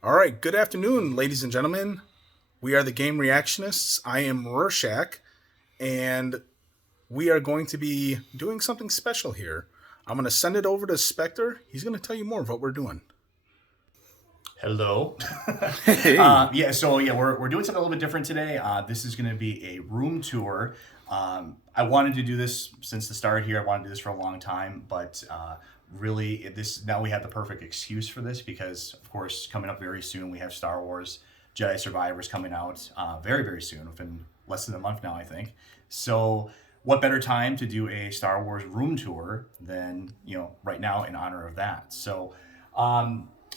All right, good afternoon, ladies and gentlemen. We are the Game Reactionists. I am Rorschach, and we are going to be doing something special here. I'm going to send it over to Spectre. He's going to tell you more of what we're doing. Hello. Hey, We're doing something a little bit different today. This is going to be a room tour. I wanted to do this since the start here. I wanted to do this for a long time, but this now we have the perfect excuse for this because, of course, coming up very soon we have Star Wars Jedi Survivors coming out very very soon, within less than a month now, I think. So, what better time to do a Star Wars room tour than right now in honor of that? So.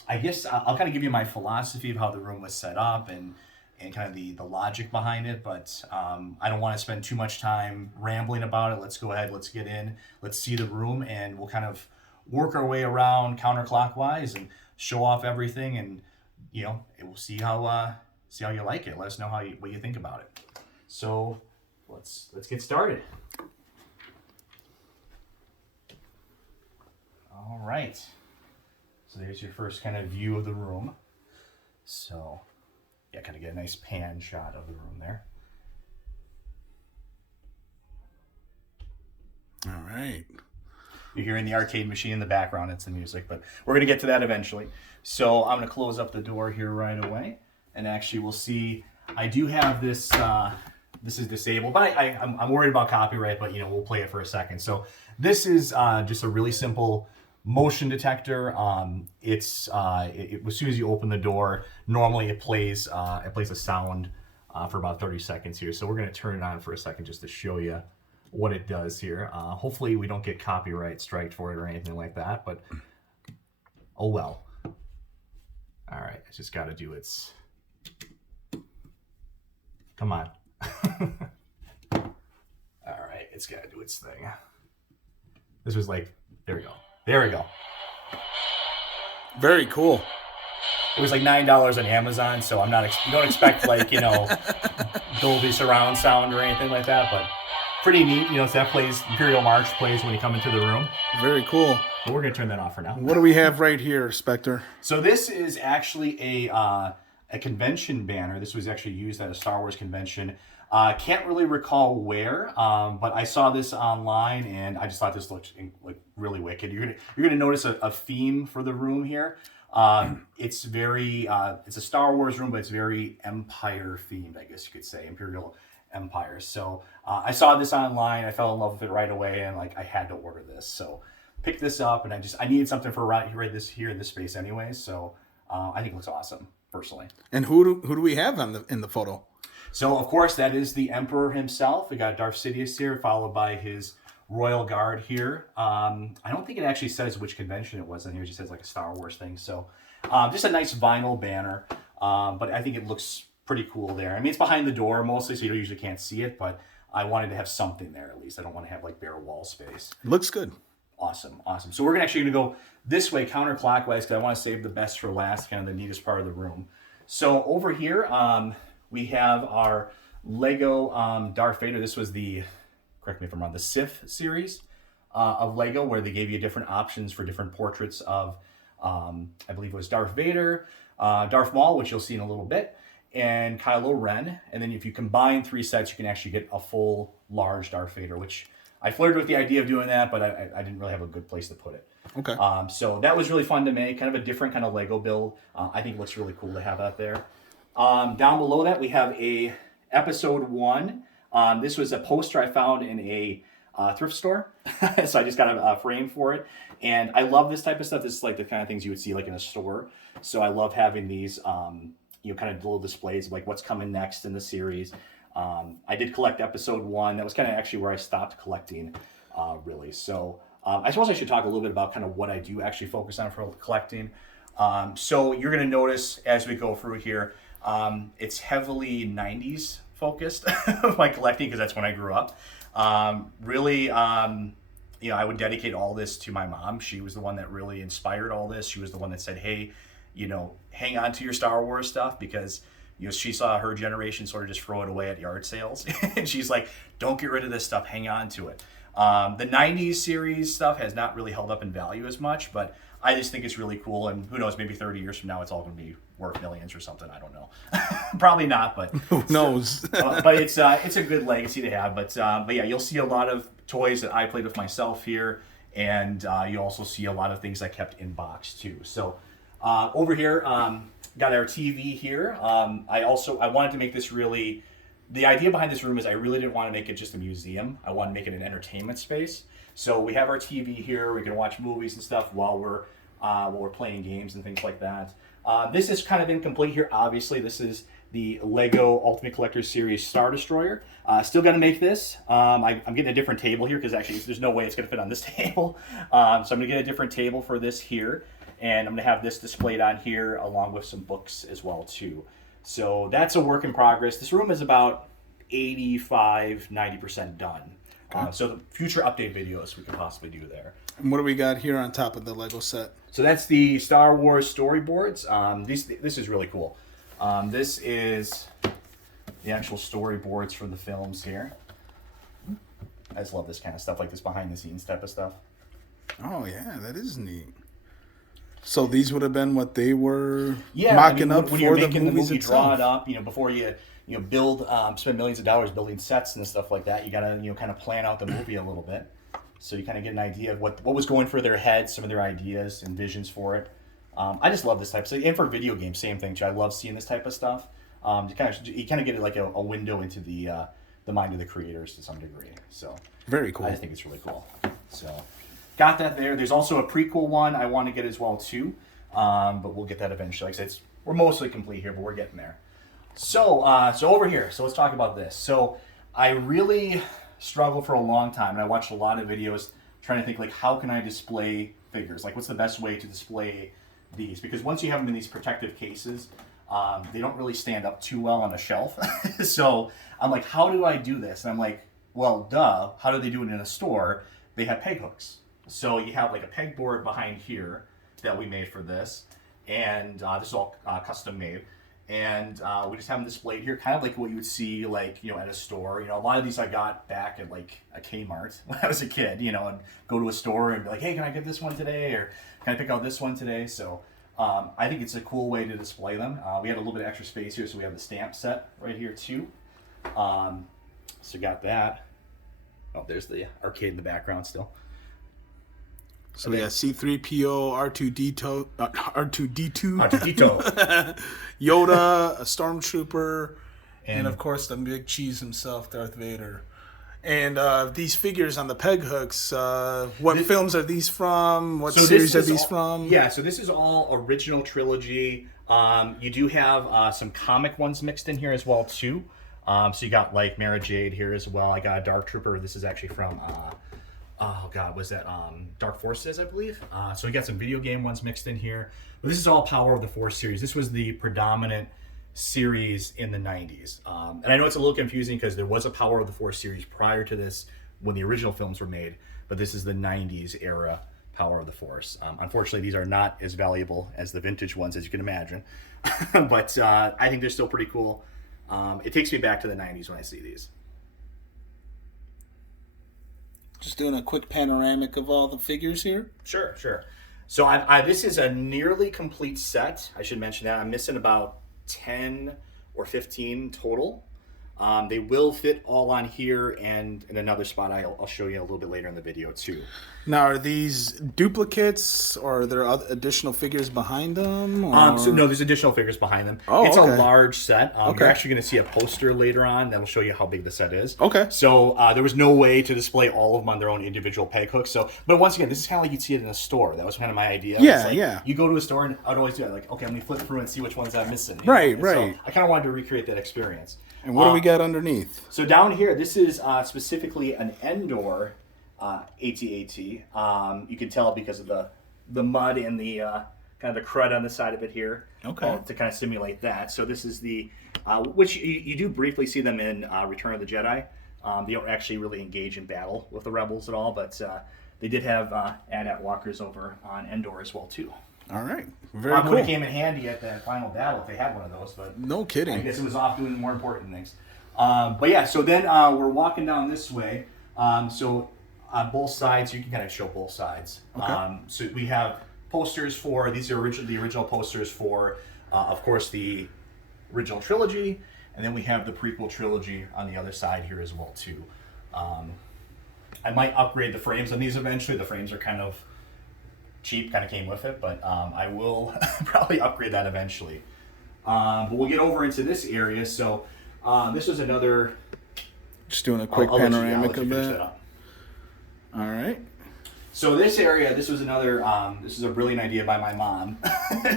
I guess I'll kind of give you my philosophy of how the room was set up and kind of the logic behind it, but I don't want to spend too much time rambling about it. Let's go ahead, let's get in, let's see the room, and we'll kind of work our way around counterclockwise and show off everything, and we'll see how you like it. Let us know what you think about it. So let's get started. All right. So there's your first kind of view of the room. So, yeah, kind of get a nice pan shot of the room there. all right. You're hearing the arcade machine in the background. It's the music, but we're going to get to that eventually. So I'm going to close up the door here right away. And actually, we'll see. I do have this. This is disabled, but I'm worried about copyright, but we'll play it for a second. So this is just a really simple motion detector. As soon as you open the door, normally it plays a sound for about 30 seconds here. So we're going to turn it on for a second just to show you what it does here. Hopefully we don't get copyright strike for it or anything like that, but oh well. All right, it's just got to do its. Come on. All right, it's got to do its thing. This was like, there we go. There we go. Very cool. It was like $9 on Amazon, so don't expect Dolby surround sound or anything like that, but pretty neat. So that plays Imperial March plays when you come into the room. Very cool. But we're gonna turn that off for now. What do we have right here, Spectre? So this is actually a convention banner. This was actually used at a Star Wars convention. Can't really recall where, but I saw this online and I just thought this looked like really wicked. You're gonna notice a theme for the room here. It's a Star Wars room, but it's very Empire themed, I guess you could say, Imperial Empire. So I saw this online, I fell in love with it right away, and I had to order this. So picked this up, and I needed something for right this here in this space anyway. So I think it looks awesome personally. And who do we have in the photo? So, of course, that is the Emperor himself. We got Darth Sidious here, followed by his Royal Guard here. I don't think it actually says which convention it was in here. It just says like a Star Wars thing. So, just a nice vinyl banner. But I think it looks pretty cool there. I mean, it's behind the door mostly, so you usually can't see it. But I wanted to have something there at least. I don't want to have like bare wall space. Looks good. Awesome. So we're actually going to go this way counterclockwise because I want to save the best for last, kind of the neatest part of the room. So over here, we have our Lego Darth Vader. This was correct me if I'm wrong, the Sith series of Lego, where they gave you different options for different portraits of, I believe it was Darth Vader, Darth Maul, which you'll see in a little bit, and Kylo Ren. And then if you combine 3 sets, you can actually get a full large Darth Vader, which I flirted with the idea of doing that, but I didn't really have a good place to put it. Okay. So that was really fun to make, kind of a different kind of Lego build. I think it looks really cool to have out there. Down below that, we have a episode 1. This was a poster I found in a thrift store, so I just got a frame for it. And I love this type of stuff. This is like the kind of things you would see like in a store. So I love having these, kind of little displays of like what's coming next in the series. I did collect episode 1. That was kind of actually where I stopped collecting, really. So I suppose I should talk a little bit about kind of what I do actually focus on for collecting. So you're going to notice as we go through here, it's heavily 90s focused, my collecting, because that's when I grew up. Really, I would dedicate all this to my mom. She was the one that really inspired all this. She was the one that said, hey, hang on to your Star Wars stuff, because she saw her generation sort of just throw it away at yard sales. And she's like, don't get rid of this stuff, hang on to it. The 90s series stuff has not really held up in value as much, but I just think it's really cool. And who knows, maybe 30 years from now, it's all going to be worth millions or something. I don't know. Probably not, but Who knows? but it's a good legacy to have. But yeah, you'll see a lot of toys that I played with myself here, and you also see a lot of things I kept in box too. So over here, got our TV here. I wanted to make this really. The idea behind this room is I really didn't want to make it just a museum. I want to make it an entertainment space. So we have our TV here. We can watch movies and stuff while we're playing games and things like that. This is kind of incomplete here. Obviously, this is the Lego Ultimate Collector Series Star Destroyer. Still got to make this. I'm getting a different table here because actually there's no way it's going to fit on this table. So I'm going to get a different table for this here. And I'm going to have this displayed on here along with some books as well too. So that's a work in progress. This room is about 85-90% done. Okay. So the future update videos we can possibly do there. And what do we got here on top of the Lego set? So that's the Star Wars storyboards. This is really cool. This is the actual storyboards for the films here. I just love this kind of stuff, like this behind the scenes type of stuff. Oh yeah, that is neat. So these would have been what they were mocking up when for you're the making movies the movie, itself. draw it up. Before you build, spend millions of dollars building sets and stuff like that. You gotta kind of plan out the movie a little bit, so you kind of get an idea of what was going through their heads, some of their ideas and visions for it. I just love this type of stuff. And for video games, same thing too. I love seeing this type of stuff. You kind of get like a window into the mind of the creators to some degree. So very cool. I just think it's really cool. So got that there. There's also a prequel one I want to get as well too. But we'll get that eventually. Like I said, we're mostly complete here, but we're getting there. So over here, so let's talk about this. So I really struggled for a long time, and I watched a lot of videos trying to think, like, how can I display figures? Like, what's the best way to display these? Because once you have them in these protective cases, they don't really stand up too well on a shelf. So I'm like, how do I do this? And I'm like, well, duh, how do they do it in a store? They have peg hooks. So you have like a pegboard behind here that we made for this, and this is all custom made, and we just have them displayed here, kind of like what you would see like at a store. A lot of these I got back at like a Kmart when I was a kid, and go to a store and be like, hey, can I get this one today, or can I pick out this one today? So I think it's a cool way to display them. We had a little bit of extra space here, so we have the stamp set right here too. So got that. Oh, there's the arcade in the background still. So we got C-3PO, R2-D2, Yoda, a stormtrooper, and of course the big cheese himself, Darth Vader. And these figures on the peg hooks, what films are these from? What series are these from? Yeah, so this is all original trilogy. You do have some comic ones mixed in here as well too. So you got like Mara Jade here as well. I got a Dark Trooper. This is actually from was that Dark Forces, I believe. So we got some video game ones mixed in here. But this is all Power of the Force series. This was the predominant series in the 90s. And I know it's a little confusing because there was a Power of the Force series prior to this when the original films were made, but this is the 90s era Power of the Force. Unfortunately, these are not as valuable as the vintage ones, as you can imagine. But I think they're still pretty cool. It takes me back to the 90s when I see these. Just doing a quick panoramic of all the figures here. Sure. So this is a nearly complete set. I should mention that. I'm missing about 10 or 15 total. They will fit all on here and in another spot I'll show you a little bit later in the video too. Now, are these duplicates or are there additional figures behind them? So no, there's additional figures behind them. Oh, it's okay. a large set. You're actually going to see a poster later on that will show you how big the set is. Okay. So there was no way to display all of them on their own individual peg hooks. So, but once again, this is kind of like you'd see it in a store. That was kind of my idea. Yeah. You go to a store and I'd always do it. Like, okay, I'm going to flip through and see which ones I'm missing. Right. So I kind of wanted to recreate that experience. And what do we got underneath? So down here, this is specifically an Endor AT-AT. You can tell because of the mud and the kind of the crud on the side of it here. Okay. To kind of simulate that. So this is the, which you do briefly see them in Return of the Jedi. They don't actually really engage in battle with the rebels at all, but they did have AT-AT walkers over on Endor as well too. All right. Very Probably cool. would have came in handy at the final battle if they had one of those, but no kidding. I guess it was off doing more important things. But yeah, so then we're walking down this way. So on both sides. You can kind of show both sides. Okay. So we have posters for these are the original posters for, of course, the original trilogy, and then we have the prequel trilogy on the other side here as well too. I might upgrade the frames on these eventually. The frames are kind of cheap, kind of came with it, but I will probably upgrade that eventually. But we'll get over into this area. So this was another. Just doing a quick I'll let you- panoramic I'll let you of finish that. that up. All right. So this area, this was another. This is a brilliant idea by my mom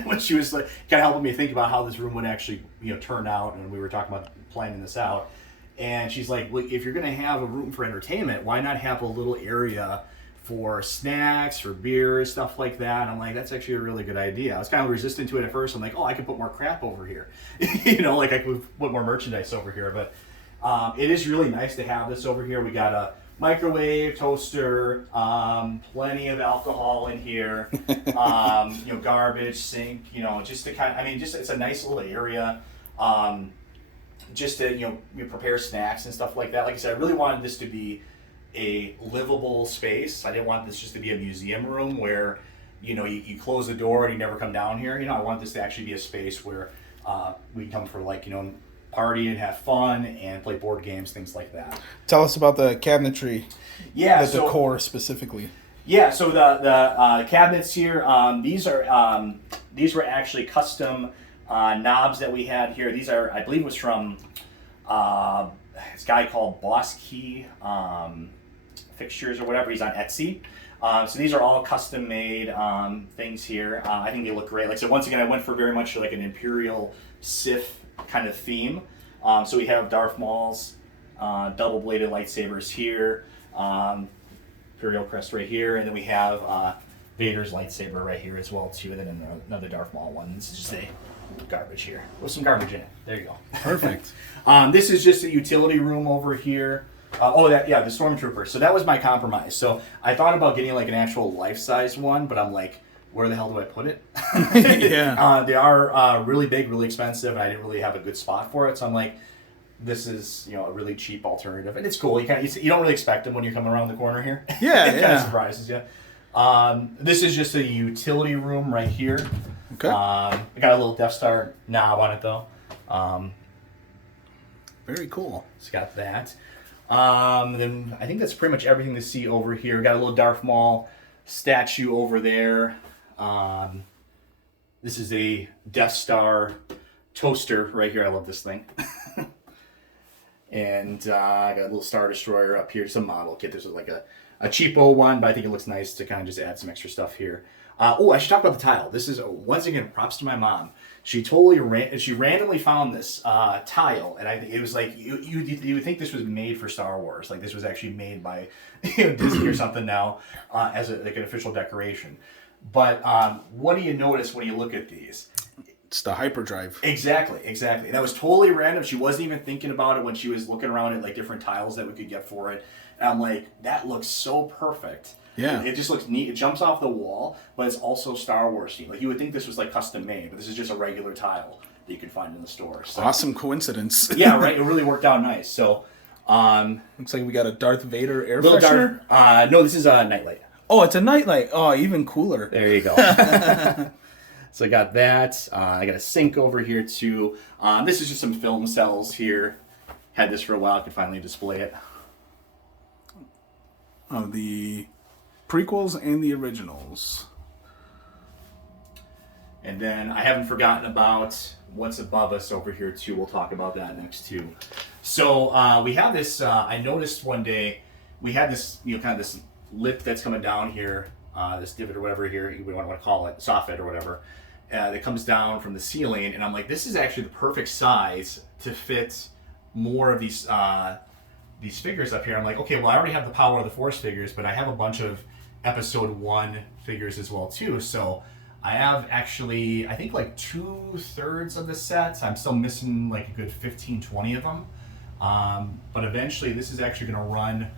when she was like kind of helping me think about how this room would actually turn out, and we were talking about planning this out. And she's like, well, if you're going to have a room for entertainment, why not have a little area for snacks, for beers, stuff like that? And I'm like, that's actually a really good idea. I was kind of resistant to it at first. I'm like, oh, I could put more crap over here. Like I could put more merchandise over here. But it is really nice to have this over here. We got a microwave, toaster, plenty of alcohol in here, garbage, sink, just to it's a nice little area. Just to prepare snacks and stuff like that. Like I said, I really wanted this to be a livable space. I didn't want this just to be a museum room where you close the door and you never come down here. I want this to actually be a space where we come for party and have fun and play board games, things like that. Tell us about the cabinetry. Yeah, the decor specifically. Yeah, so the cabinets here, these were actually custom knobs that we had here. These are, I believe it was from this guy called Boss Key Fixtures or whatever. He's on Etsy. So these are all custom made things here. I think they look great. Like I said, once again, I went for very much like an Imperial Sith kind of theme. So we have Darth Maul's double-bladed lightsabers here, Imperial crest right here, and then we have Vader's lightsaber right here as well too, and then another Darth Maul one. This is just a garbage here with some garbage in it. There you go. Perfect. This is just a utility room over here. The Stormtrooper. So that was my compromise. So I thought about getting like an actual life-size one, but I'm like, where the hell do I put it? Yeah. They are really big, really expensive, and I didn't really have a good spot for it. So I'm like, this is a really cheap alternative, and it's cool. You don't really expect them when you come around the corner here. Yeah, It kind of surprises you. This is just a utility room right here. Okay. I got a little Death Star knob on it though. Very cool. It's got that. Then I think that's pretty much everything to see over here. Got a little Darth Maul statue over there. This is a Death Star toaster right here. I love this thing. And I got a little Star Destroyer up here. Some model kit. This is like a cheapo one, but I think it looks nice to kind of just add some extra stuff here. I should talk about the tile. This is, once again, props to my mom. She randomly found this tile, and I think it was like you would think this was made for Star Wars, like this was actually made by Disney or something now as an official decoration. But what do you notice when you look at these? It's the hyperdrive. Exactly. That was totally random. She wasn't even thinking about it when she was looking around at like different tiles that we could get for it. And I'm like, that looks so perfect. Yeah. It just looks neat. It jumps off the wall, but it's also Star Wars themed. Like you would think this was like custom made, but this is just a regular tile that you can find in the store. So, awesome coincidence. yeah, right. It really worked out nice. So, looks like we got a Darth Vader air little freshener. No, this is a nightlight. Oh, it's a nightlight. Oh, even cooler. There you go. So I got that. I got a sink over here too. This is just some film cells here. Had this for a while. I could finally display it. Of the prequels and the originals. And then I haven't forgotten about what's above us over here too. We'll talk about that next too. So we have this, I noticed one day, we had this, kind of this lip that's coming down here, this divot or whatever here, we want to call it, soffit or whatever, that comes down from the ceiling. And I'm like, this is actually the perfect size to fit more of these figures up here. I'm like, okay, well, I already have the Power of the Force figures, but I have a bunch of Episode 1 figures as well too. So I have actually, I think like 2/3 of the sets. I'm still missing like a good 15-20 of them. But eventually this is actually going to run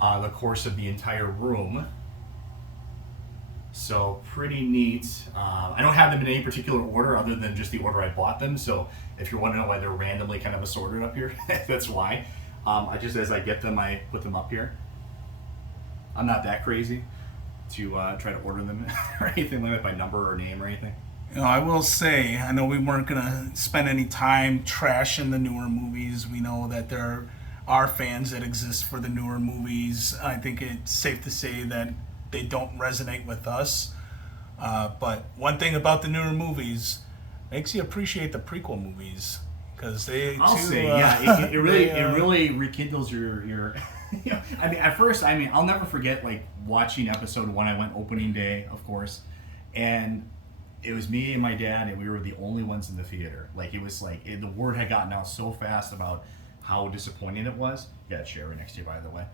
the course of the entire room. So pretty neat. I don't have them in any particular order other than just the order I bought them. So if you're wondering why they're randomly kind of assorted up here, that's why. Just as I get them, I put them up here. I'm not that crazy to try to order them or anything like that by number or name or anything. I will say, I know we weren't going to spend any time trashing the newer movies. We know that there are fans that exist for the newer movies. I think it's safe to say that they don't resonate with us. But one thing about the newer movies makes you appreciate the prequel movies. Because I'll say, it really rekindles your I mean, at first, I'll never forget, like, watching episode 1. I went opening day, of course, and it was me and my dad, and we were the only ones in the theater. Like, it was like, the word had gotten out so fast about how disappointing it was. You got a chair right next to you, by the way.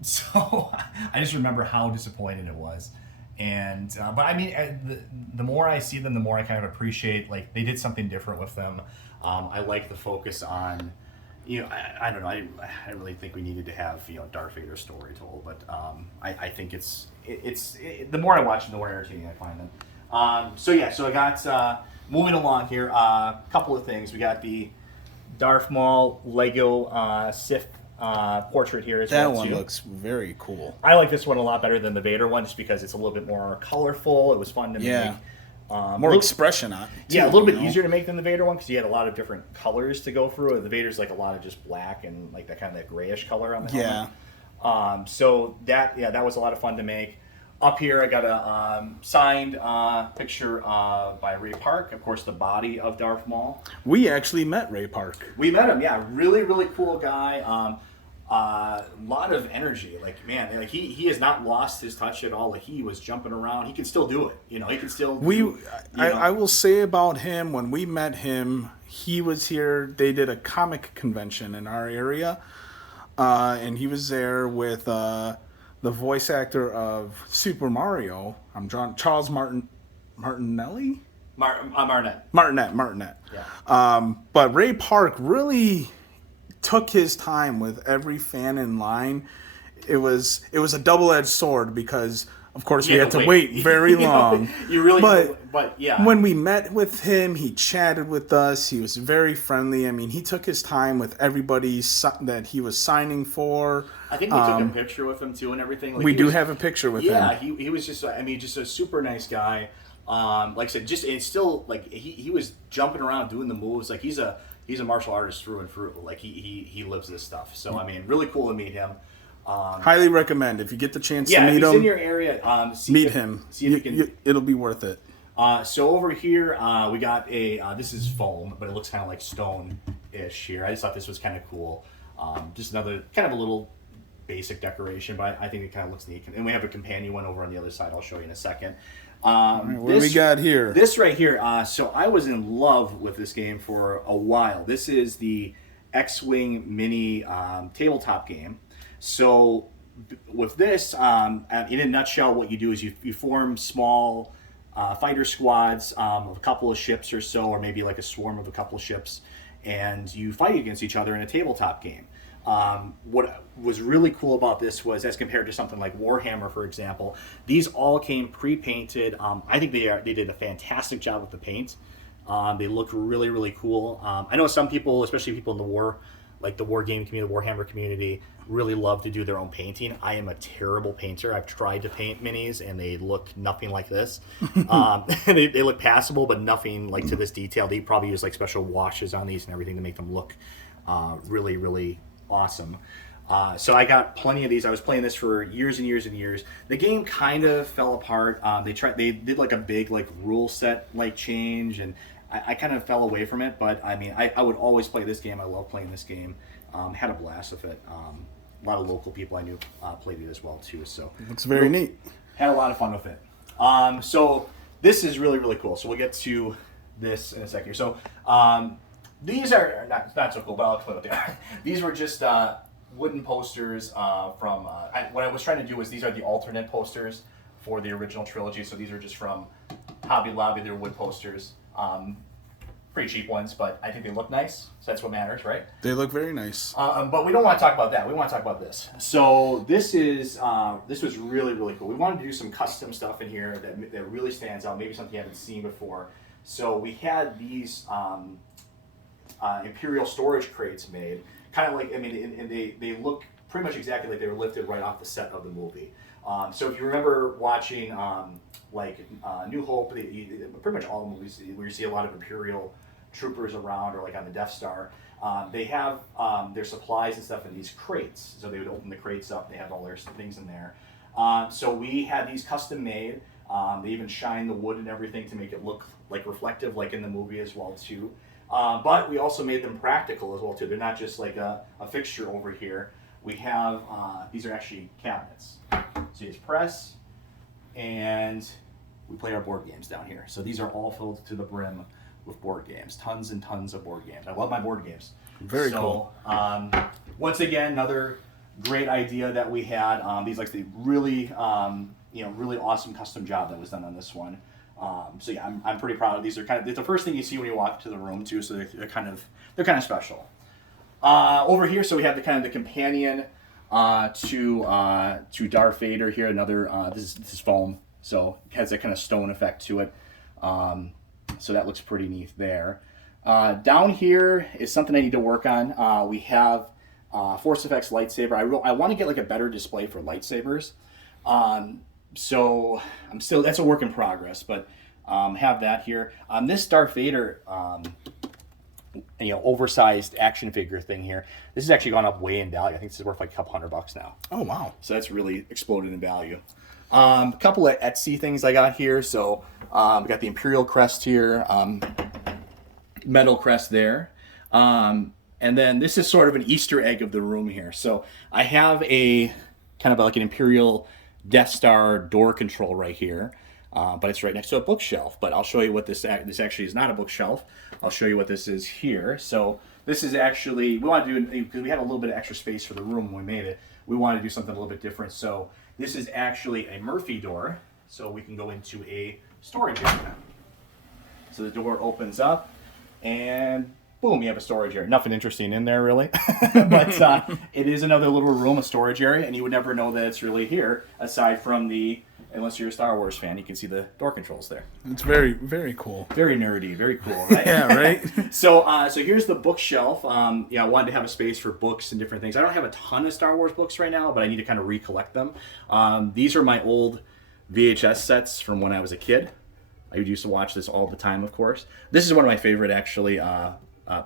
So, I just remember how disappointing it was. And, but I mean, the more I see them, the more I kind of appreciate, like, they did something different with them. I like the focus on, I don't know, I really think we needed to have, Darth Vader's story told, but I think it's the more I watch them, the more entertaining I find them. So I got, moving along here, a couple of things. We got the Darth Maul Lego Sith portrait here as well. That one looks very cool. I like this one a lot better than the Vader one, just because it's a little bit more colorful. It was fun to make. More expression on it. Yeah, a little bit easier to make than the Vader one, because you had a lot of different colors to go through. The Vader's like a lot of just black and like that kind of that grayish color on the helmet. So that was a lot of fun to make. Up here, I got a signed picture by Ray Park, of course, the body of Darth Maul. We actually met Ray Park. We met him, yeah. Really, really cool guy. Lot of energy. Like, man, like he has not lost his touch at all. Like, he was jumping around. He can still do it. He can still. I will say about him, when we met him, he was here. They did a comic convention in our area, and he was there with the voice actor of Super Mario. I'm John Charles Martinelli. Martinet. Yeah. But Ray Park really took his time with every fan in line. It was a double-edged sword, because of course we had to wait very long. You really, but yeah. When we met with him, he chatted with us. He was very friendly. I mean, he took his time with everybody that he was signing for. I think we took a picture with him too and everything. Like, we do have a picture with him. Yeah, he was just, just a super nice guy. Like I said, it's still like he was jumping around doing the moves. Like, he's a martial artist through and through. Like, he lives this stuff. So really cool to meet him. Highly recommend, if you get the chance to meet him. Yeah, if he's in your area, meet him. See if you can. It'll be worth it. So over here, we got this is foam, but it looks kind of like stone-ish here. I just thought this was kind of cool. Just another kind of a little basic decoration, but I think it kind of looks neat. And we have a companion one over on the other side. I'll show you in a second. What do we got here? This right here. So I was in love with this game for a while. This is the X-Wing mini tabletop game. So with this, in a nutshell, what you do is you form small fighter squads of a couple of ships or so, or maybe like a swarm of a couple of ships, and you fight against each other in a tabletop game. What was really cool about this was, as compared to something like Warhammer, for example, these all came pre-painted. I think they did a fantastic job with the paint. They look really, really cool. I know some people, especially people in the war game community, the Warhammer community, really love to do their own painting. I am a terrible painter. I've tried to paint minis, and they look nothing like this. They look passable, but nothing like to this detail. They probably use like special washes on these and everything to make them look really, really awesome. So I got plenty of these. I was playing this for years and years and years. The game kind of fell apart. They did like a big like rule set like change, and I kind of fell away from it. But I mean, I would always play this game. I love playing this game. Had a blast with it. A lot of local people I knew played it as well too. So looks very neat. Had a lot of fun with it. So this is really, really cool. So we'll get to this in a second here. So these are not so cool, but I'll explain what they are. These were just wooden posters from. What I was trying to do was, these are the alternate posters for the original trilogy. So these are just from Hobby Lobby. They're wood posters. Pretty cheap ones, but I think they look nice. So that's what matters, right? They look very nice. But we don't want to talk about that. We want to talk about this. So this was really, really cool. We wanted to do some custom stuff in here that really stands out. Maybe something you haven't seen before. So we had these Imperial storage crates made. Kind of like, and they look pretty much exactly like they were lifted right off the set of the movie. So if you remember watching New Hope, pretty much all the movies where you see a lot of Imperial troopers around, or like on the Death Star, they have their supplies and stuff in these crates. So they would open the crates up, they have all their things in there. So we had these custom made. They even shine the wood and everything to make it look like reflective, like in the movie as well too. But we also made them practical as well too. They're not just like a fixture over here. We have, these are actually cabinets. So you just press, and we play our board games down here. So these are all filled to the brim with board games. Tons and tons of board games. I love my board games. Very cool. Once again, another great idea that we had. These like the really, really awesome custom job that was done on this one. So yeah, I'm pretty proud of these. They're kind of the first thing you see when you walk into the room too. So they're kind of special. Over here, so we have the companion to Darth Vader here. Another this is foam, so it has that kind of stone effect to it. So that looks pretty neat there. Down here is something I need to work on. We have Force Effects lightsaber. I want to get like a better display for lightsabers. So that's a work in progress, but have that here. This Darth Vader oversized action figure thing here. This has actually gone up way in value. I think this is worth like a couple $100 now. Oh wow! So that's really exploded in value. A couple of Etsy things I got here. So we got the Imperial crest here, metal crest there, and then this is sort of an Easter egg of the room here. So I have a kind of like an Imperial Death Star door control right here. But it's right next to a bookshelf. But I'll show you what this actually is not a bookshelf. I'll show you what this is here. So this is actually, we want to do, because we had a little bit of extra space for the room when we made it, we wanted to do something a little bit different. So this is actually a Murphy door. So we can go into a storage area. So the door opens up and boom, you have a storage area. Nothing interesting in there really. But it is another little room, a storage area, and you would never know that it's really here aside from unless you're a Star Wars fan, you can see the door controls there. It's very, very cool. Very nerdy, very cool, right? Yeah, right? So here's the bookshelf. I wanted to have a space for books and different things. I don't have a ton of Star Wars books right now, but I need to kind of recollect them. These are my old VHS sets from when I was a kid. I used to watch this all the time, of course. This is one of my favorite, actually,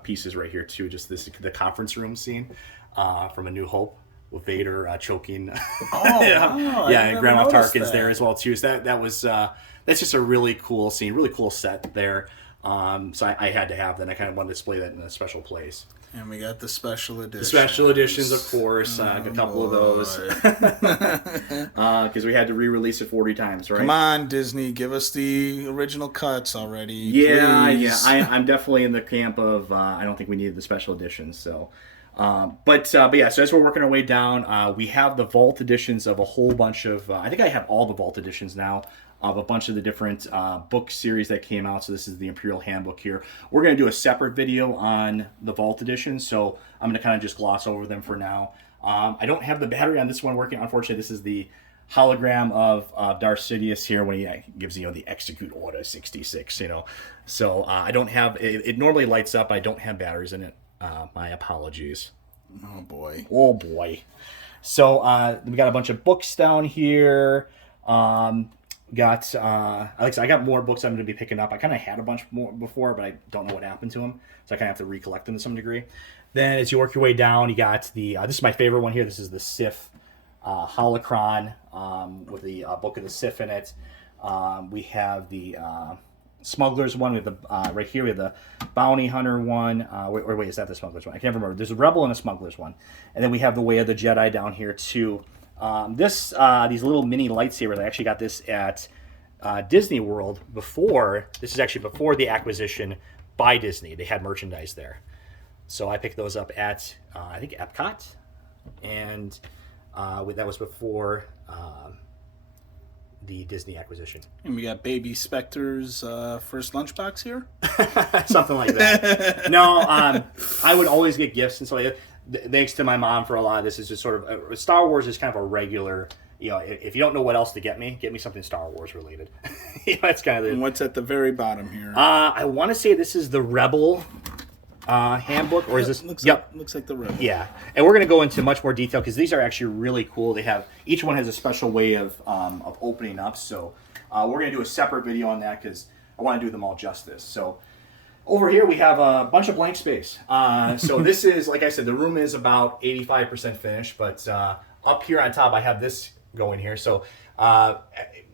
pieces right here, too. Just the conference room scene from A New Hope. With Vader choking. Oh, yeah, and Grandma Tarkin's there as well too. So that's just a really cool scene, really cool set there. So I had to have that. I kind of wanted to display that in a special place. And we got the special editions. The special editions, of course. A couple of those. Because we had to re-release it 40 times, right? Come on, Disney. Give us the original cuts already, Yeah, please. yeah. I'm definitely in the camp of I don't think we needed the special editions. So, but yeah, so as we're working our way down, we have the vault editions of a whole bunch of, I think I have all the vault editions now, of a bunch of the different book series that came out. So this is the Imperial Handbook here. We're going to do a separate video on the Vault Edition, so I'm going to kind of just gloss over them for now. I don't have the battery on this one working. Unfortunately, this is the hologram of Darth Sidious here when he gives, the Execute Order 66, So I don't have, it normally lights up. I don't have batteries in it. My apologies. Oh, boy. Oh, boy. So we got a bunch of books down here. Got I got more books I'm going to be picking up. I kind of had a bunch more before, but I don't know what happened to them, so I kind of have to recollect them to some degree. Then as you work your way down, you got the this is my favorite one here. This is the Sith holocron with the Book of the Sith in it. We have the Smugglers one. We have the right here. We have the Bounty Hunter one. Wait, is that the Smugglers one? I can't remember. There's a Rebel and a Smugglers one, and then we have the Way of the Jedi down here too. These little mini lightsabers, I actually got this at Disney World before. This is actually before the acquisition by Disney. They had merchandise there. So I picked those up at, I think, Epcot. And that was before the Disney acquisition. And we got Baby Spectre's first lunchbox here? Something like that. No, I would always get gifts and so thanks to my mom for a lot of this. Is just sort of Star Wars is kind of a regular. If you don't know what else to get me something Star Wars related. That's kind of. And what's at the very bottom here? I want to say this is the Rebel handbook, or is this? Looks Yep. looks like the Rebel. Yeah, and we're going to go into much more detail because these are actually really cool. They have each one has a special way of opening up. So we're going to do a separate video on that because I want to do them all justice. So over here we have a bunch of blank space. So this is, like I said, the room is about 85% finished, but up here on top I have this going here. So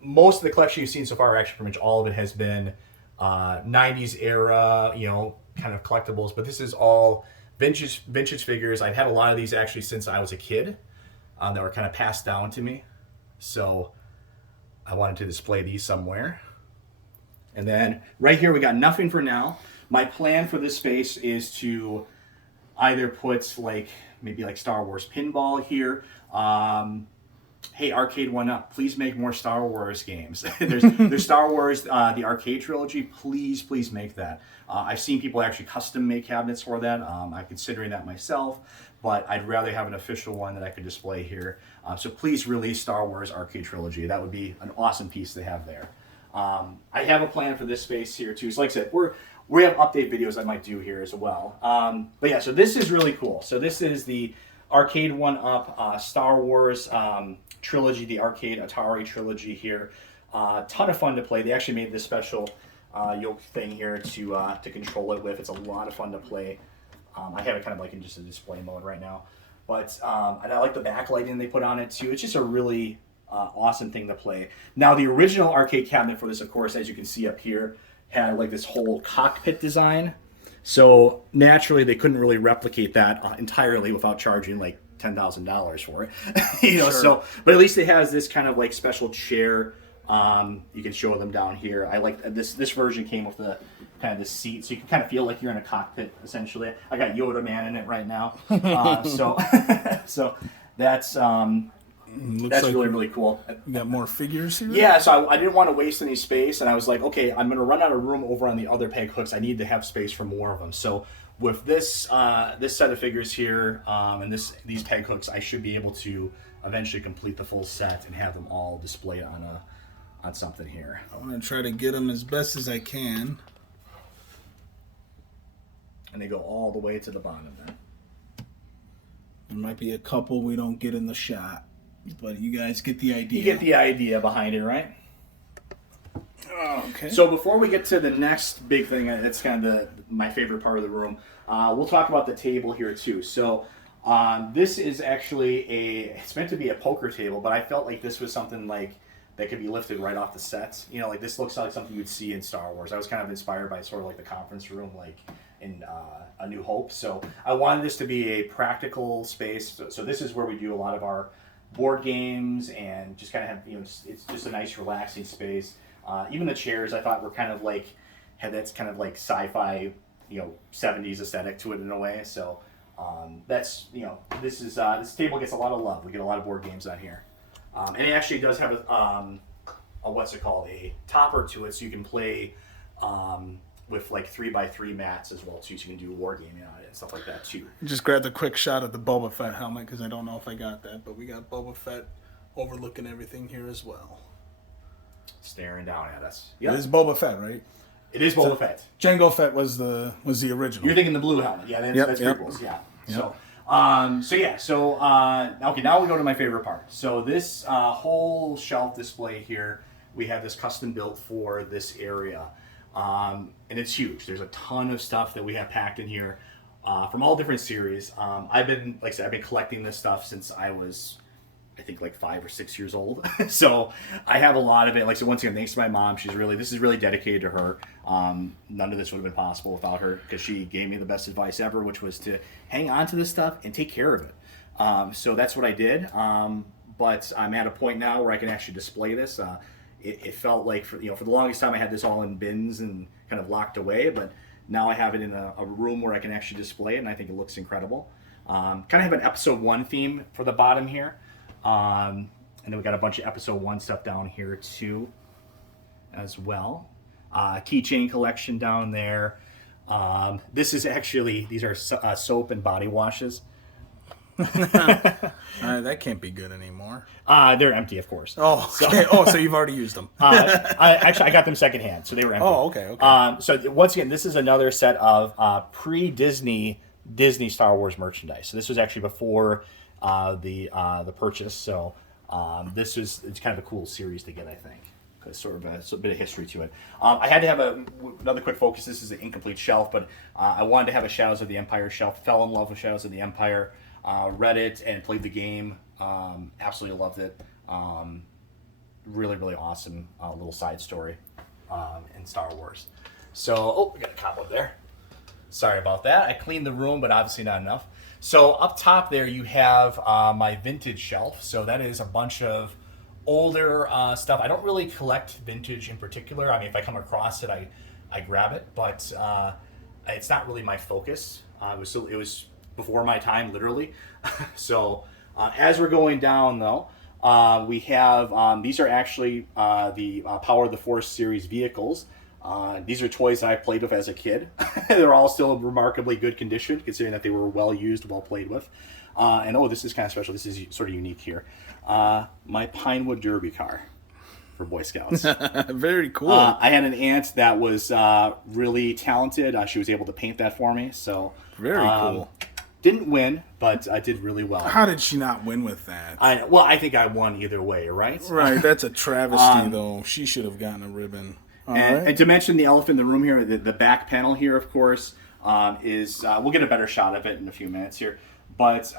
most of the collection you've seen so far, actually pretty much all of it, has been 90s era, kind of collectibles, but this is all vintage figures. I've had a lot of these actually since I was a kid that were kind of passed down to me. So I wanted to display these somewhere. And then right here we got nothing for now. My plan for this space is to either put maybe Star Wars pinball here. Hey, Arcade One Up, please make more Star Wars games. there's Star Wars, the arcade trilogy. Please make that. I've seen people actually custom make cabinets for that. I'm considering that myself, but I'd rather have an official one that I could display here. So please release Star Wars arcade trilogy. That would be an awesome piece to have there. I have a plan for this space here too. So like I said, we have update videos I might do here as well. But yeah, so this is really cool. So this is the Arcade One Up Star Wars trilogy, the arcade Atari trilogy here. Ton of fun to play. They actually made this special yoke thing here to control it with. It's a lot of fun to play. I have it kind of in just a display mode right now. But and I like the backlighting they put on it too. It's just a really awesome thing to play. Now the original arcade cabinet for this, of course, as you can see up here, had this whole cockpit design. So naturally, they couldn't really replicate that entirely without charging $10,000 for it. Sure. So, but at least it has this kind of special chair. You can show them down here. I like this. This version came with the kind of the seat, so you can kind of feel like you're in a cockpit essentially. I got Yoda Man in it right now. So that's. That's really cool. You got more figures here? Yeah, so I didn't want to waste any space, and I was like, okay, I'm going to run out of room over on the other peg hooks. I need to have space for more of them. So with this this set of figures here and these peg hooks, I should be able to eventually complete the full set and have them all displayed on something here. I want to try to get them as best as I can. And they go all the way to the bottom then. There might be a couple we don't get in the shot. But you guys get the idea. You get the idea behind it, right? Oh, okay. So before we get to the next big thing, that's kind of my favorite part of the room, we'll talk about the table here too. So this is actually it's meant to be a poker table, but I felt like this was something that could be lifted right off the set. This looks like something you'd see in Star Wars. I was kind of inspired by sort of the conference room, in A New Hope. So I wanted this to be a practical space. So this is where we do a lot of our board games and just kind of have, it's just a nice relaxing space. Even the chairs I thought were kind of had that kind of sci-fi, 70s aesthetic to it in a way. So that's, this table gets a lot of love. We get a lot of board games on here. And it actually does have a topper to it, so you can play with 3x3 mats as well too, so you can do wargaming on it and stuff like that too. Just grabbed a quick shot of the Boba Fett helmet because I don't know if I got that, but we got Boba Fett overlooking everything here as well. Staring down at us. Yep. It is Boba Fett, right? It is Boba Fett. Jango Fett was the original. You're thinking the blue helmet. Yeah, that's prequels. Yeah. Yep. Okay, now we go to my favorite part. So this whole shelf display here, we have this custom built for this area. And it's huge. There's a ton of stuff that we have packed in here from all different series. I've been collecting this stuff since I was, I think, 5 or 6 years old. So I have a lot of it. So once again, thanks to my mom. This is really dedicated to her. None of this would have been possible without her because she gave me the best advice ever, which was to hang on to this stuff and take care of it. So that's what I did. But I'm at a point now where I can actually display this. It felt like for the longest time I had this all in bins and kind of locked away, but now I have it in a room where I can actually display it, and I think it looks incredible. Kind of have an episode 1 theme for the bottom here, and then we got a bunch of episode 1 stuff down here too as well. Keychain collection down there. This is actually, these are soap and body washes. That can't be good anymore. They're empty, of course. Oh, okay. So you've already used them. I got them secondhand, so they were empty. Oh, okay. So once again, this is another set of pre-Disney Star Wars merchandise. So this was actually before the purchase. So it's kind of a cool series to get, I think. Sort of a bit of history to it. I had to have another quick focus. This is an incomplete shelf, but I wanted to have a Shadows of the Empire shelf. Fell in love with Shadows of the Empire. Read it and played the game. Absolutely loved it. Really, really awesome little side story in Star Wars. So, we got a cobweb there. Sorry about that. I cleaned the room, but obviously not enough. So up top there, you have my vintage shelf. So that is a bunch of older stuff. I don't really collect vintage in particular. I mean, if I come across it, I grab it, but it's not really my focus. It was before my time, literally. So as we're going down, though, we have these are actually the Power of the Force series vehicles. These are toys that I played with as a kid. They're all still in remarkably good condition, considering that they were well used, well played with. And this is kind of special. This is sort of unique here. My Pinewood Derby car for Boy Scouts. Very cool. I had an aunt that was really talented. She was able to paint that for me. So very cool. Didn't win, but I did really well. How did she not win with that? I think I won either way, right? Right, that's a travesty, though. She should have gotten a ribbon. And to mention the elephant in the room here, the back panel here, of course, is we'll get a better shot of it in a few minutes here. But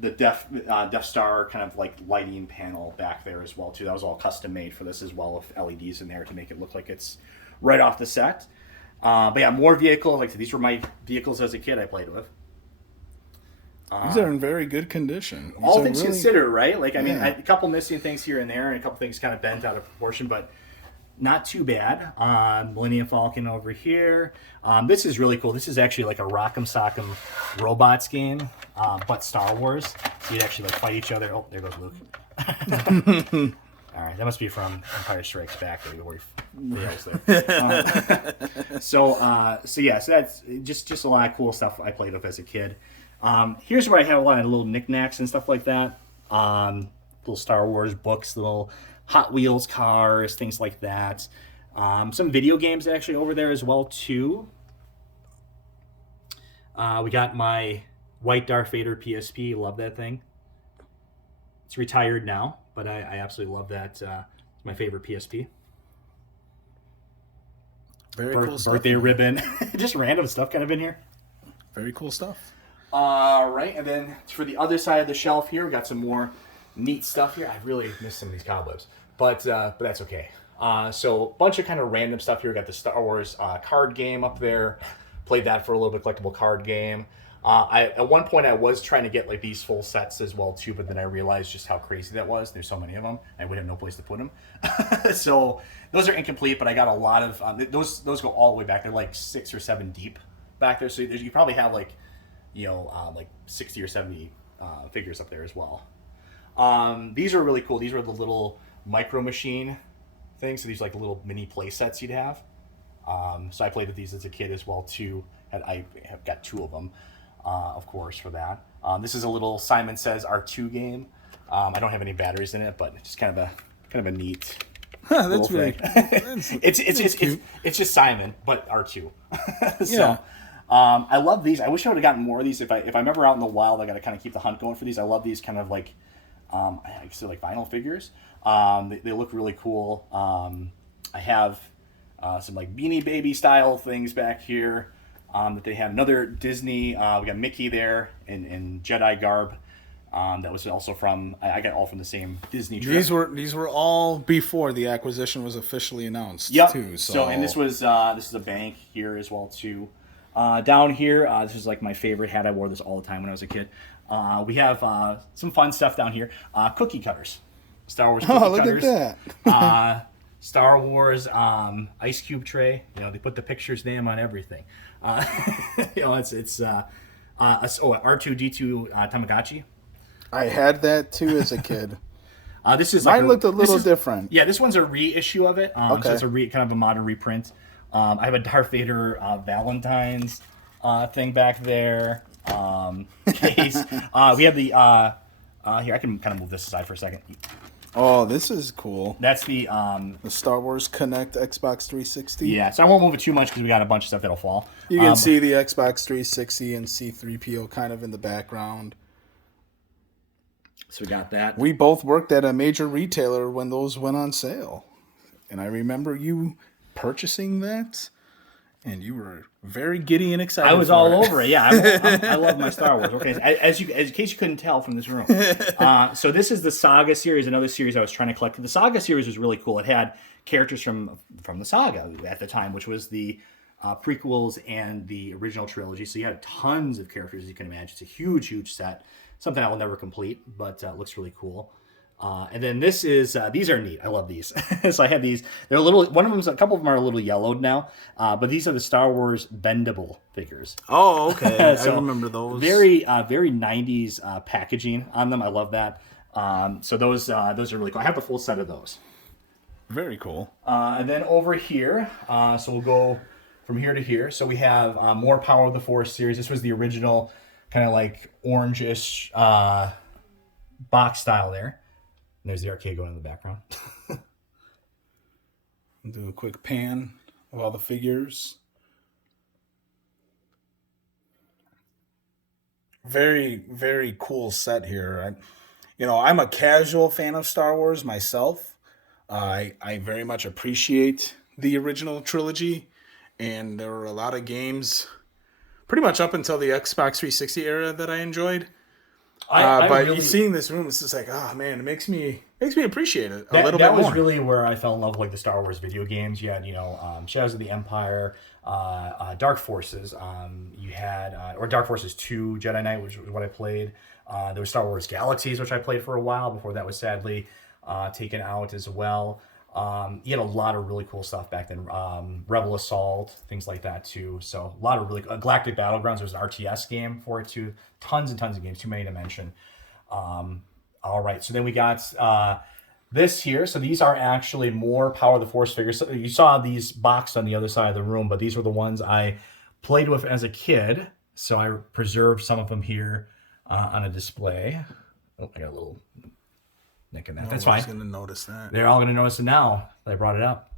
the Death Star kind of like lighting panel back there as well too. That was all custom made for this as well, with LEDs in there to make it look like it's right off the set. But yeah, more vehicles. Like these were my vehicles as a kid I played with. These are in very good condition. All things considered, right? Like I mean, a couple missing things here and there, and a couple things kind of bent out of proportion, but not too bad. Millennium Falcon over here. This is really cool. This is actually like a Rock'em Sock'em Robots game, but Star Wars. So you'd actually like fight each other. Oh, there goes Luke. All right, that must be from Empire Strikes Back, where he yells there. So that's just a lot of cool stuff I played with as a kid. Here's where I have a lot of little knickknacks and stuff like that. Little Star Wars books, little Hot Wheels cars, things like that. Some video games actually over there as well too. We got my white Darth Vader PSP. Love that thing. It's retired now, but I absolutely love that. It's my favorite PSP. Very cool stuff. Birthday ribbon. Just random stuff kind of in here. Very cool stuff. All right, and then for the other side of the shelf here, we got some more neat stuff here. I really missed some of these cobwebs, but that's okay. So a bunch of kind of random stuff here. We got the Star Wars card game up there. Played that for a little bit, collectible card game. At one point I was trying to get like these full sets as well too, but then I realized just how crazy that was. There's so many of them, I would have no place to put them. So those are incomplete, but I got a lot of those go all the way back. They're like 6 or 7 deep back there. So you probably have like 60 or 70 figures up there as well. These are really cool. These are the little Micro Machine things. So these are like little mini play sets you'd have. So I played with these as a kid as well too. I have got 2 of them, of course, for that. This is a little Simon Says R2 game. I don't have any batteries in it, but it's just kind of a neat. That's really. It's just Simon, but R2. So, yeah. I love these. I wish I would have gotten more of these. If I'm ever out in the wild, I got to kind of keep the hunt going for these. I love these kind of like, I guess they're like vinyl figures. They look really cool. I have some like Beanie Baby style things back here that they have. Another Disney. We got Mickey there in Jedi garb. That was also from. I got all from the same Disney trip. These were all before the acquisition was officially announced. Yep. Too. So and this is a bank here as well too. Down here, this is like my favorite hat. I wore this all the time when I was a kid. We have some fun stuff down here. Cookie cutters. Star Wars cookie cutters. Look at that. Star Wars ice cube tray. They put the picture's name on everything. It's R2-D2 Tamagotchi. I had that too as a kid. This is Mine looked a little different. Yeah, this one's a reissue of it. Okay. So it's a kind of a modern reprint. I have a Darth Vader Valentine's thing back there. case. We have the here. I can kind of move this aside for a second. Oh, this is cool. That's the Star Wars Connect Xbox 360. yeah. So I won't move it too much because we got a bunch of stuff that'll fall. You can see the Xbox 360 and C-3PO kind of in the background. So we got that. We both worked at a major retailer when those went on sale. And I remember you purchasing that, and you were very giddy and excited. I was all over it. Yeah, I love my Star Wars. Okay, as in case you couldn't tell from this room. So this is the Saga series, another series I was trying to collect. The Saga series was really cool. It had characters from the Saga at the time, which was the prequels and the original trilogy. So you had tons of characters, as you can imagine. It's a huge, huge set. Something I will never complete, but looks really cool. And then this is these are neat. I love these. So I have these. They're a little. One of them, a couple of them are a little yellowed now. But these are the Star Wars bendable figures. Oh, okay. So I remember those. Very 90s packaging on them. I love that. So those are really cool. I have a full set of those. Very cool. And then over here, so we'll go from here to here. So we have more Power of the Force series. This was the original kind of like orangish box style there. And there's the arcade going in the background. Do a quick pan of all the figures. Very, very cool set here. I'm a casual fan of Star Wars myself. I very much appreciate the original trilogy, and there were a lot of games pretty much up until the Xbox 360 era that I enjoyed. But really, seeing this room, it's just like, oh man, it makes me appreciate it a little bit more. That was really where I fell in love with like the Star Wars video games. You had, Shadows of the Empire, Dark Forces. You had or Dark Forces 2, Jedi Knight, which was what I played. There was Star Wars Galaxies, which I played for a while before that was sadly taken out as well. You had a lot of really cool stuff back then. Rebel Assault, things like that too. So a lot of really Galactic Battlegrounds. There was an RTS game for it too. Tons and tons of games. Too many to mention. All right. So then we got this here. So these are actually more Power of the Force figures. So you saw these boxed on the other side of the room, but these were the ones I played with as a kid. So I preserved some of them here on a display. Oh, I got a little nick in that. That's fine. Going to notice that. They're all going to notice it now that I brought it up.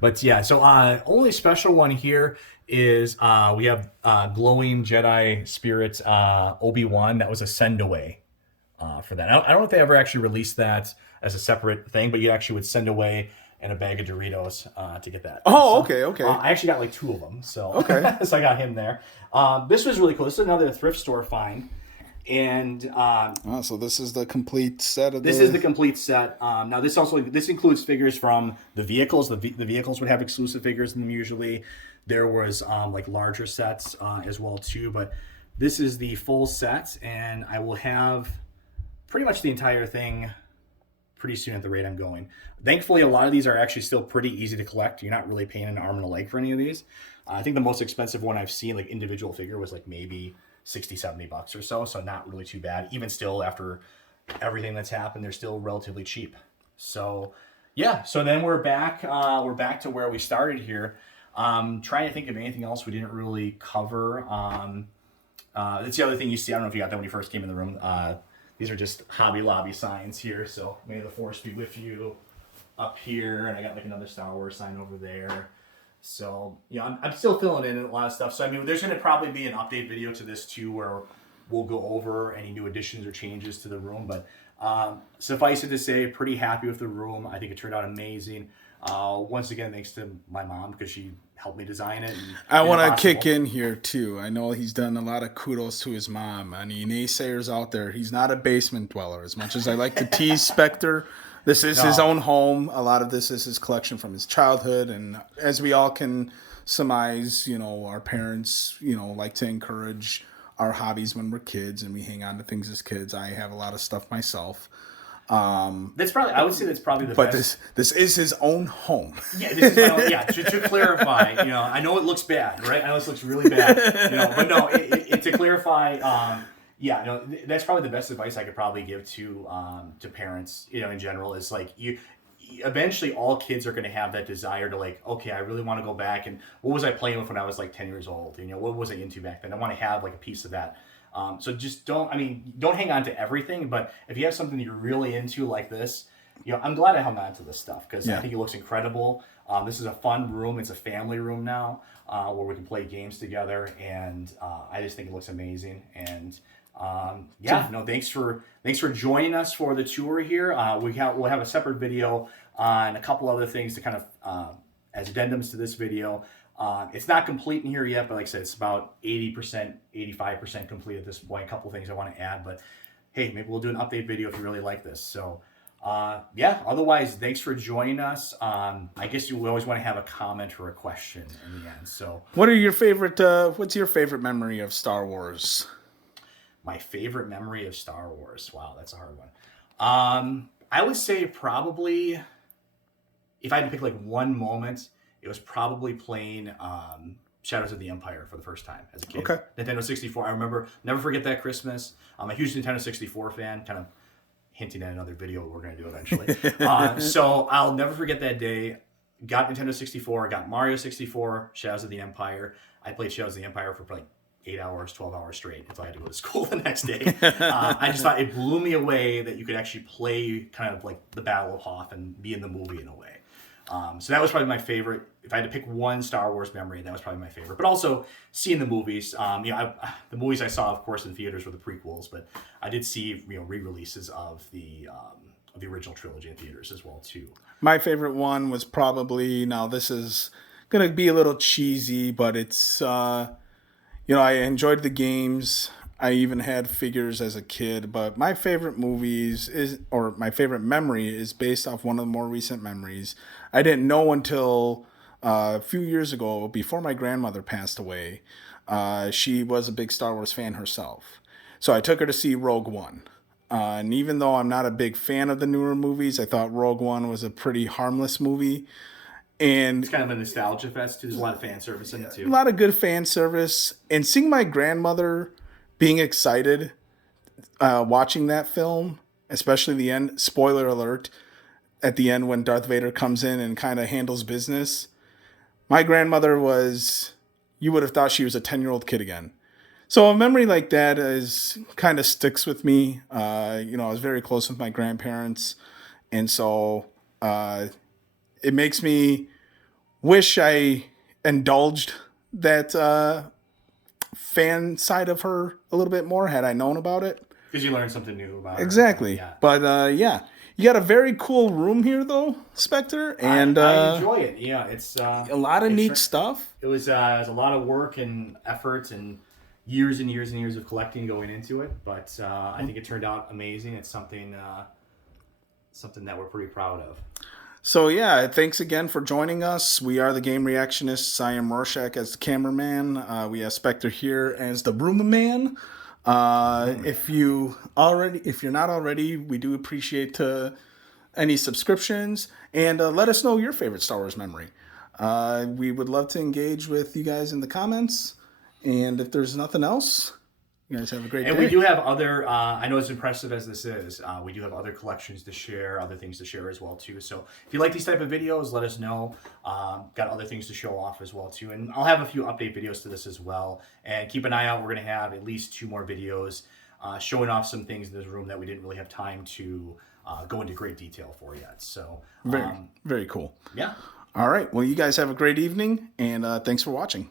But yeah, so only special one here is we have glowing Jedi Spirit Obi-Wan. That was a send away for that. I don't know if they ever actually released that as a separate thing, but you actually would send away and a bag of Doritos to get that. Oh, okay. I actually got like 2 of them, so okay. So I got him there. This was really cool. This is another thrift store find. And so this is the complete set of this is the complete set. Now this includes figures from the vehicles. The vehicles would have exclusive figures in them usually. There was like larger sets as well too, but this is the full set, and I will have pretty much the entire thing pretty soon at the rate I'm going. Thankfully, a lot of these are actually still pretty easy to collect. You're not really paying an arm and a leg for any of these. I think the most expensive one I've seen, like individual figure, was like maybe $60-$70 or so not really too bad. Even still, after everything that's happened, they're still relatively cheap. So yeah, so then we're back to where we started here. Trying to think of anything else we didn't really cover. That's the other thing you see. I don't know if you got that when you first came in the room. These are just Hobby Lobby signs here. So may the Force be with you up here, and I got like another Star Wars sign over there. So, I'm still filling in a lot of stuff. So, I mean, there's going to probably be an update video to this, too, where we'll go over any new additions or changes to the room. But suffice it to say, pretty happy with the room. I think it turned out amazing. Once again, thanks to my mom, because she helped me design it. I want to kick in here, too. I know he's done a lot of kudos to his mom. Any naysayers out there, he's not a basement dweller. As much as I like to tease Spectre, this is his own home. A lot of this is his collection from his childhood. And as we all can surmise, our parents, like to encourage our hobbies when we're kids, and we hang on to things as kids. I have a lot of stuff myself. I would say that's probably the best. But this is his own home. Yeah, this is my own, to clarify, I know it looks bad, right? I know this looks really bad, but no, to clarify, that's probably the best advice I could probably give to parents, in general, is like eventually all kids are going to have that desire to like, okay, I really want to go back and what was I playing with when I was like 10 years old? What was I into back then? I want to have like a piece of that So just don't hang on to everything, but if you have something you're really into like this, I'm glad I hung on to this stuff because I think it looks incredible. This is a fun room. It's a family room now where we can play games together, and I just think it looks amazing. And thanks for joining us for the tour here. We'll have a separate video on a couple other things to kind of as addendums to this video. It's not complete in here yet, but like I said, it's about 80%, 85% complete at this point. A couple things I want to add, but hey, maybe we'll do an update video if you really like this. So, otherwise, thanks for joining us. I guess we always want to have a comment or a question in the end. So, what's your favorite memory of Star Wars? My favorite memory of Star Wars. Wow, that's a hard one. I would say probably, if I had to pick like one moment, it was probably playing Shadows of the Empire for the first time as a kid. Okay. Nintendo 64. I remember, never forget that Christmas. I'm a huge Nintendo 64 fan, kind of hinting at another video we're going to do eventually. So I'll never forget that day. Got Nintendo 64, got Mario 64, Shadows of the Empire. I played Shadows of the Empire for like 8 hours, 12 hours straight until I had to go to school the next day. I just thought it blew me away that you could actually play kind of like the Battle of Hoth and be in the movie in a way. So that was probably my favorite. If I had to pick one Star Wars memory, that was probably my favorite. But also seeing the movies. The movies I saw, of course, in theaters were the prequels, but I did see re-releases of the original trilogy in theaters as well too. My favorite one was probably, now this is gonna be a little cheesy, but it's I enjoyed the games. I even had figures as a kid, but my favorite my favorite memory is based off one of the more recent memories. I didn't know until a few years ago, before my grandmother passed away. She was a big Star Wars fan herself. So I took her to see Rogue One. And even though I'm not a big fan of the newer movies, I thought Rogue One was a pretty harmless movie. And it's kind of a nostalgia fest too. There's a lot of fan service in it too. A lot of good fan service. And seeing my grandmother being excited watching that film, especially the end, spoiler alert, at the end when Darth Vader comes in and kind of handles business. My grandmother you would have thought she was a 10-year-old kid again. So a memory like that kind of sticks with me. I was very close with my grandparents. And so it makes me wish I indulged that fan side of her a little bit more had I known about it. Because you learned something new about her. Exactly. Yeah. But you got a very cool room here though, Spectre, and I enjoy it. Yeah, it's a lot of neat stuff. It was a lot of work and effort and years and years and years of collecting going into it, but I think it turned out amazing. It's something that we're pretty proud of. So yeah, thanks again for joining us. We are the Game Reactionists. I am Rorschach as the cameraman. We have Spectre here as the Room Man. If you're not already, we do appreciate any subscriptions, and let us know your favorite Star Wars memory. We would love to engage with you guys in the comments. And if there's nothing else, you guys have a great day. And we do have other, I know as impressive as this is, we do have other collections to share, other things to share as well too. So if you like these type of videos, let us know. Got other things to show off as well too. And I'll have a few update videos to this as well. And keep an eye out. We're going to have at least 2 more videos showing off some things in this room that we didn't really have time to go into great detail for yet. So very, very cool. Yeah. All right. Well, you guys have a great evening, and thanks for watching.